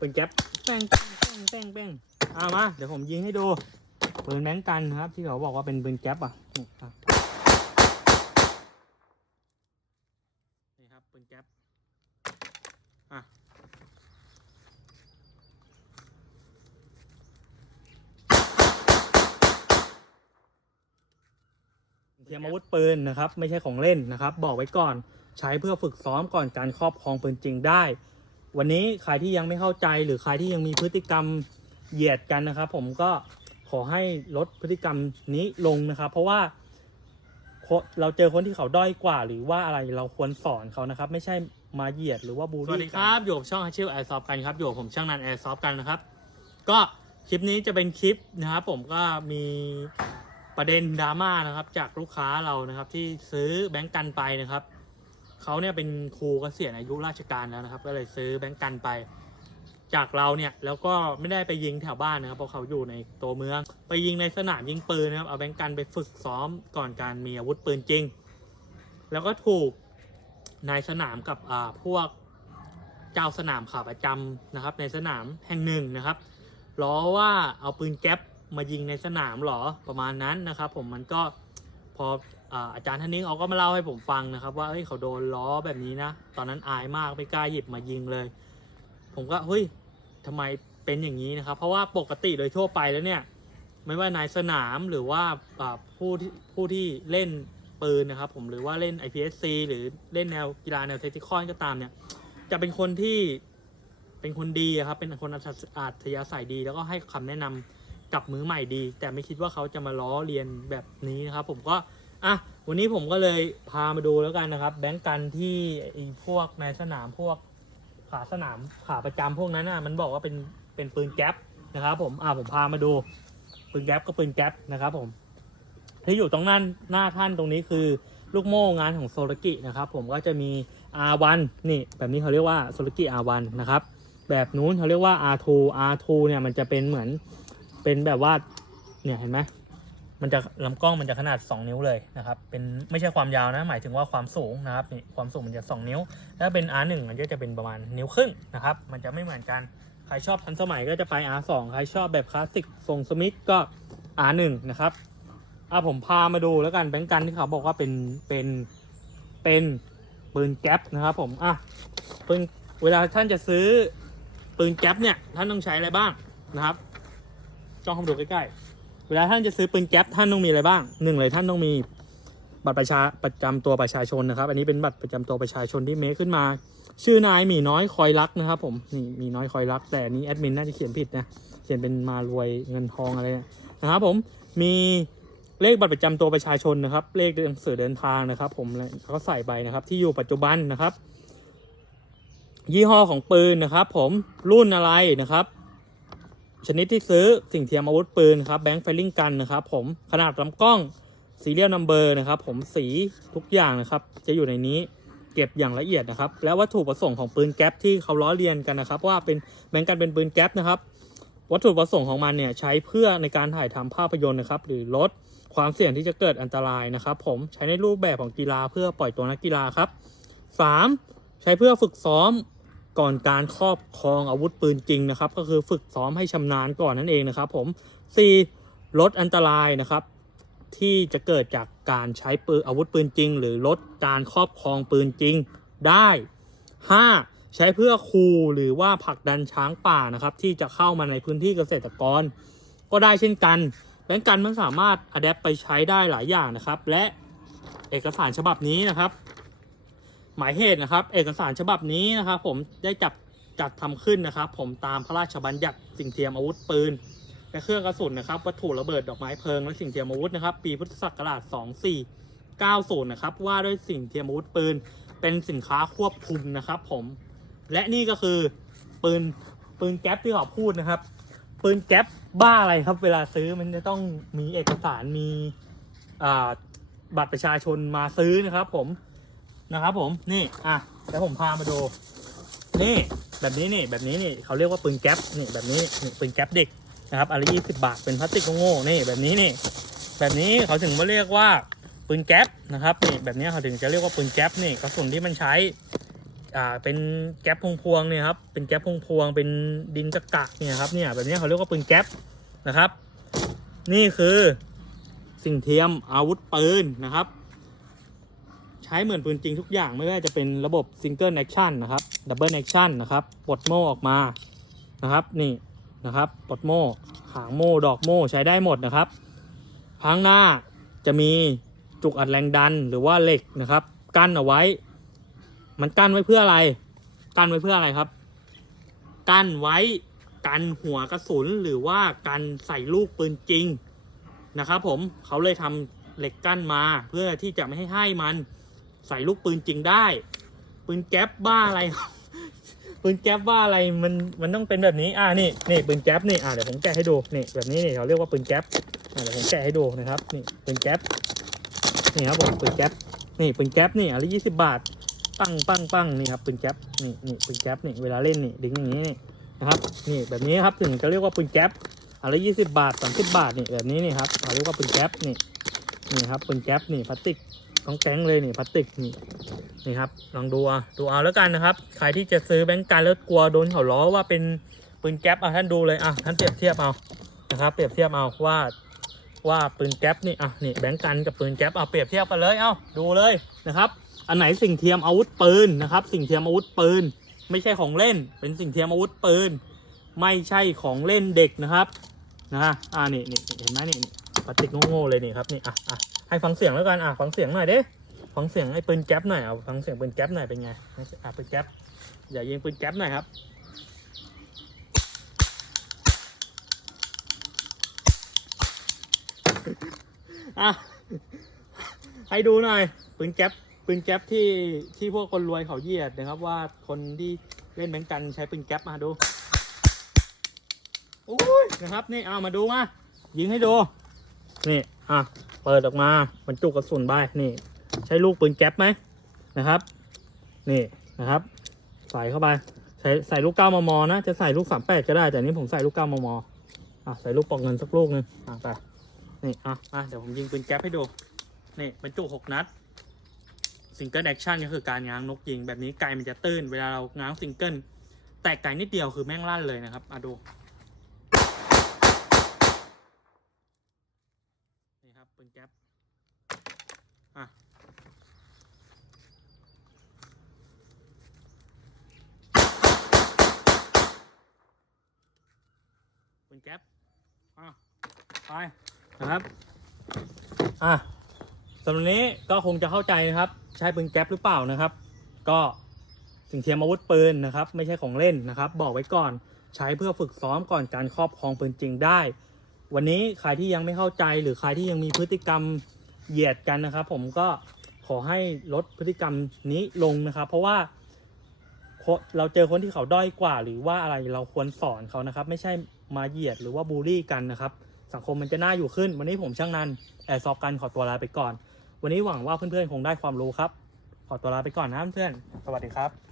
ปืนแก๊ปแป้งแป้งแป้งแป้งแป้งเอามา เดี๋ยวผมยิงให้ดูปืนแบงกันนครับ ที่เขาบอกว่าเป็นปืนแก๊ปอะนี่ครับนี่ครับปืนแก๊ปอะเทียมอาวุธปืนนะครับ ไม่ใช่ของเล่นนะครับ บอกไว้ก่อนใช้เพื่อฝึกซ้อมก่อนการครอบครองปืนจริงได้ วันนี้ใครที่ยังไม่เข้าใจหรือใครที่ยังมีพฤติกรรมเหยียดกันนะครับ ผมก็ขอให้ลดพฤติกรรมนี้ลงนะครับ เพราะว่าเราเจอคนที่เขาด้อยกว่า หรือว่าอะไรเราควรสอนเขานะครับ ไม่ใช่มาเหยียดหรือว่าบูลลี่สวัสดีครับอยู่กับช่องชื่อแอร์ซอฟกันครับอยู่กับผมช่างนันแอร์ซอฟกันนะครับ ก็คลิปนี้จะเป็นคลิปนะครับ ผมก็มีประเด็นดราม่านะครับ จากลูกค้าเรานะครับ ที่ซื้อแบงก์กันไปนะครับ เขาเนี่ยเป็นครูเกษียณอายุราชการแล้วนะครับ ก็เลยซื้อแบงก์กันไป จากเราเนี่ยแล้วก็ไม่ได้ไปยิงแถวบ้านนะครับเพราะเขาอยู่ในตัวเมือง ไปยิงในสนามยิงปืนนะครับเอาแบงก์กันไปฝึกซ้อมก่อนการมีอาวุธปืนจริง แล้วก็ถูกนายสนามกับอ่าพวกเจ้าสนามขาประจำนะครับ ในสนามแห่งหนึ่งนะครับล้อว่าเอาปืนแก๊ปมายิงในสนามหรอประมาณนั้นนะครับ ผมมันก็พอ อาจารย์ท่านนี้เขาก็มาเล่าให้ผมฟังนะครับ ว่าเฮ้ยเขาโดนล้อแบบนี้นะ ตอนนั้นอายมากไม่กล้าหยิบมายิงเลย ผมก็เฮ้ยทำไมเป็นอย่างนี้นะครับ เพราะว่าปกติโดยทั่วไปแล้วเนี่ย ไม่ว่านายสนามหรือว่าผู้ที่ผู้ที่เล่นปืนนะครับ ผมหรือว่าเล่น IPSC หรือเล่นแนวกีฬาแนวเทคนิคอนก็ตามเนี่ย จะเป็นคนที่เป็นคนดีอะครับ เป็นคนอัธยาศัยดี แล้วก็ให้คำแนะนำกับมือใหม่ดี แต่ไม่คิดว่าเขาจะมาล้อเลียนแบบนี้นะครับ ผมก็ อะวันนี้ผมก็เลยพามาดูแล้วกันนะครับ แบงก์กันที่ไอ้พวกในสนามพวกขาสนามขาประจำพวกนั้นน่ะมันบอกว่าเป็นเป็นปืนแก๊ปนะครับ ผมอะผมพามาดูปืนแก๊ปก็ปืนแก๊ปนะครับผมที่อยู่ตรงนั้นหน้าท่านตรงนี้คือลูกโม่งานของโซลกินะครับ ผมก็จะมี R1 นี่แบบนี้เขาเรียกว่าโซลกิ R1 นะครับแบบนู้นเขาเรียกว่า R2 R2 เนี่ยมันจะเป็นเหมือนเป็นแบบว่าเนี่ยเห็นไหม มันจะลำกล้องมันจะขนาด 2 นิ้วเลยนะครับ เป็นไม่ใช่ความยาวนะ หมายถึงว่าความสูงนะครับนี่ความสูงมันจะ 2 นิ้ว ถ้าเป็น R1 มันก็จะเป็นประมาณนิ้วครึ่งนะครับ มันจะไม่เหมือนกัน ใครชอบทันสมัยก็จะไป R2 ใครชอบแบบคลาสสิกทรงสมิธก็ R1 นะครับอะผมพามาดูแล้วกันแบงก์กันที่เขาบอกว่าเป็นเป็นเป็นปืนแก๊ปนะครับผมอะปืนเวลาท่านจะซื้อปืนแก๊ปเนี่ยท่านต้องใช้อะไรบ้างนะครับจ้องเข้ามาดูใกล้ๆ เวลาท่านจะซื้อปืนแก๊ปท่านต้องมีอะไรบ้างหนึ่งเลยท่านต้องมีบัตรประชาประจำตัวประชาชนนะครับ อันนี้เป็นบัตรประจำตัวประชาชนที่เมคขึ้นมา ชื่อนายหมีน้อยคอยรักนะครับ ผมนี่หมีน้อยคอยรัก แต่อันนี้แอดมินน่าจะเขียนผิดนะเขียนเป็นมารวยเงินทองอะไรเนี่ยนะครับผมมีเลขบัตรประจำตัวประชาชนนะครับ เลขหนังสือเดินทางนะครับ ผมแล้วเขาใส่ไปนะครับ ที่อยู่ปัจจุบันนะครับ ยี่ห้อของปืนนะครับ ผมรุ่นอะไรนะครับ ชนิดที่ซื้อสิ่งเทียมอาวุธปืนครับแบงค์ไฟลิงกันนะครับผมขนาดลำกล้องซีเรียลนัมเบอร์นะครับผมสีทุกอย่างนะครับจะอยู่ในนี้เก็บอย่างละเอียดนะครับ และวัตถุประสงค์ของปืนแก๊ปที่เขาล้อเลียนกันนะครับ ว่าเป็นแบงค์กันเป็นปืนแก๊ปนะครับ วัตถุประสงค์ของมันเนี่ยใช้เพื่อในการถ่ายทำภาพยนตร์นะครับ หรือลดความเสี่ยงที่จะเกิดอันตรายนะครับ ผมใช้ในรูปแบบของกีฬาเพื่อปล่อยตัวนักกีฬาครับ 3. ใช้เพื่อฝึกซ้อม ก่อนการครอบครองอาวุธปืนจริงนะครับ ก็คือฝึกซ้อมให้ชำนาญก่อนนั่นเองนะครับ ผม 4. ลดอันตรายนะครับ ที่จะเกิดจากการใช้ปืนอาวุธปืนจริง หรือลดการครอบครองปืนจริงได้ 5. ใช้เพื่อคูหรือว่าผลักดันช้างป่านะครับ ที่จะเข้ามาในพื้นที่เกษตรกร ก็ได้เช่นกันแบงก์กันมันสามารถอัดแอปไปใช้ได้หลายอย่างนะครับ และเอกสารฉบับนี้นะครับ หมายเหตุนะครับ เอกสารฉบับนี้นะครับ ผมได้จับจัดทำขึ้นนะครับ ผมตามพระราชบัญญัติสิ่งเทียมอาวุธปืนและเครื่องกระสุนนะครับ วัตถุระเบิดดอกไม้เพลิงและสิ่งเทียมอาวุธนะครับ ปีพุทธศักราช 2490 นะครับ ว่าด้วยสิ่งเทียมอาวุธปืน เป็นสินค้าควบคุมนะครับ ผม และนี่ก็คือปืนปืนแก๊ปที่เขาพูดนะครับ ปืนแก๊ปบ้าอะไรครับ เวลาซื้อมันจะต้องมีเอกสารมีบัตรประชาชนมาซื้อนะครับ ผม นะครับผมนี่อะแล้วผมพามาดูนี่แบบนี้นี่แบบนี้นี่เขาเรียกว่าปืนแก๊ปนี่แบบนี้นี่ปืนแก๊ปเด็กนะครับอันละยี่สิบาทเป็นพลาสติกโง่ๆนี่แบบนี้นี่แบบนี้เขาถึงมาเรียกว่าปืนแก๊ปนะครับนี่แบบนี้เขาถึงจะเรียกว่าปืนแก๊ปนี่กระสุนที่มันใช้อ่าเป็นแก๊ปพวงพวงเนี่ยครับเป็นแก๊ปพวงพวงเป็นดินกะกะเนี่ยครับเนี่ยแบบนี้เขาเรียกว่าปืนแก๊ปนะครับ นี่คือสิ่งเทียมอาวุธปืนนะครับ ช้เหมือนปืนจริงทุกอย่างไม่ว่าจะเป็นระบบซิงเกิลแอคชั่นนะครับดับเบิลแอคชั่นนะครับปลดโม่ออกมานะครับ นี่นะครับปลดโม่หางโม่ดอกโม่ใช้ได้หมดนะครับพังหน้าจะมีจุกอัดแรงดันหรือว่าเหล็กนะครับ กั้นเอาไว้ มันกั้นไว้เพื่ออะไร กั้นไว้เพื่ออะไรครับ กั้นไว้กันหัวกระสุนหรือว่ากันใส่ลูกปืนจริงนะครับ ผมเขาเลยทำเหล็กกั้นมาเพื่อที่จะไม่ให้ให้มัน ใส่ลูกปืนจริงได้ ปืนแก๊ปบ้าอะไร ปืนแก๊ปบ้าอะไรมันมันต้องเป็นแบบนี้อ่านี่นี่ปืนแก๊ปนี่อ่าเดี๋ยวผมแกะให้ดูนี่แบบนี้นี่เขาเรียกว่าปืนแก๊ปอ่าเดี๋ยวผมแกะให้ดูนะครับนี่ปืนแก๊ปนี่ครับผมปืนแก๊ปนี่ปืนแก๊ปนี่อันละยี่สิบบาทปังปังปังนี่ครับปืนแก๊ปนี่นี่ปืนแก๊ปนี่เวลาเล่นนี่ดึงอย่างนี้นี่นะครับนี่แบบนี้ครับถึงจะเรียกว่าปืนแก๊ปอันละยี่สิบบาทสามสิบบาทนี่แบบนี้นี่ครับเขาเรียกว่าปืนแก๊ปนี่นี่ครับปืนแก๊ปนี่พลาสติก ต้องแก๊งเลยนี่พลาสติกนี่นี่ครับลองดูเอาดูเอาแล้วกันนะครับใครที่จะซื้อแบงก์กันแล้วกลัวโดนเขาล้อว่าเป็นปืนแก๊ปอะท่านดูเลยอะท่านเปรียบเทียบเอานะครับเปรียบเทียบเอาว่าว่าปืนแก๊ปนี่อะนี่แบงก์กันกับปืนแก๊ปเอาเปรียบเทียบกันเลยเอาดูเลยนะครับ อันไหนสิ่งเทียมอาวุธปืนนะครับ สิ่งเทียมอาวุธปืน ไม่ใช่ของเล่น เป็นสิ่งเทียมอาวุธปืน ไม่ใช่ของเล่นเด็กนะครับนะอ่านี่นี่เห็นไหมนี่นี่พลาสติกโง่ๆเลยนี่ครับนี่อะอะ ให้ฟังเสียงแล้วกันอะฟังเสียงหน่อยเด้ฟังเสียงไอ้ปืนแก๊ปหน่อยเอาฟังเสียงปืนแก๊ปหน่อยเป็นไงอะปืนแก๊ปอย่ายิงปืนแก๊ปหน่อยครับอะให้ดูหน่อยปืนแก๊ปปืนแก๊ปที่ที่พวกคนรวยเขาเหยียดนะครับว่าคนที่เล่นแบงก์กันใช้ปืนแก๊ปมาดูโอ้ยนะครับนี่เอามาดูมายิงให้ดูนี่อะ เปิดออกมาบรรจุกระสุนไปนี่ใช้ลูกปืนแก๊ปไหมนะครับ นี่นะครับ ใส่เข้าไป ใส่ใส่ลูกเก้ามมนะ จะใส่ลูกสามแปดก็ได้ แต่นี้ผมใส่ลูกเก้ามมอะใส่ลูกปอกเงินสักลูกหนึงอะไปนี่อะอะเดี๋ยวผมยิงปืนแก๊ปให้ดูนี่บรรจุหกนัดซิงเกิลแอคชั่นก็คือการง้างนกยิงแบบนี้ไกมันจะตื้นเวลาเราง้างซิงเกิลแตกไกนิดเดียวคือแม่งลั่นเลยนะครับอะดู นี่ครับ ปืนแก๊ปอะปืนแก๊ปอะไปนะครับอะสำหรับนี้ก็คงจะเข้าใจนะครับ ใช้ปืนแก๊ปหรือเปล่านะครับ ก็สิ่งเทียมอาวุธปืนนะครับ ไม่ใช่ของเล่นนะครับ บอกไว้ก่อนใช้เพื่อฝึกซ้อมก่อนการครอบครองปืนจริงได้ วันนี้ใครที่ยังไม่เข้าใจหรือใครที่ยังมีพฤติกรรมเหยียดกันนะครับ ผมก็ขอให้ลดพฤติกรรมนี้ลงนะครับ เพราะว่าเราเจอคนที่เขาด้อยกว่า หรือว่าอะไรเราควรสอนเขานะครับ ไม่ใช่มาเหยียดหรือว่าบูลลี่กันนะครับ สังคมมันจะน่าอยู่ขึ้น วันนี้ผมช่างนันแอร์ซอฟกันขอตัวลาไปก่อน วันนี้หวังว่าเพื่อนๆคงได้ความรู้ครับ ขอตัวลาไปก่อนนะเพื่อนสวัสดีครับ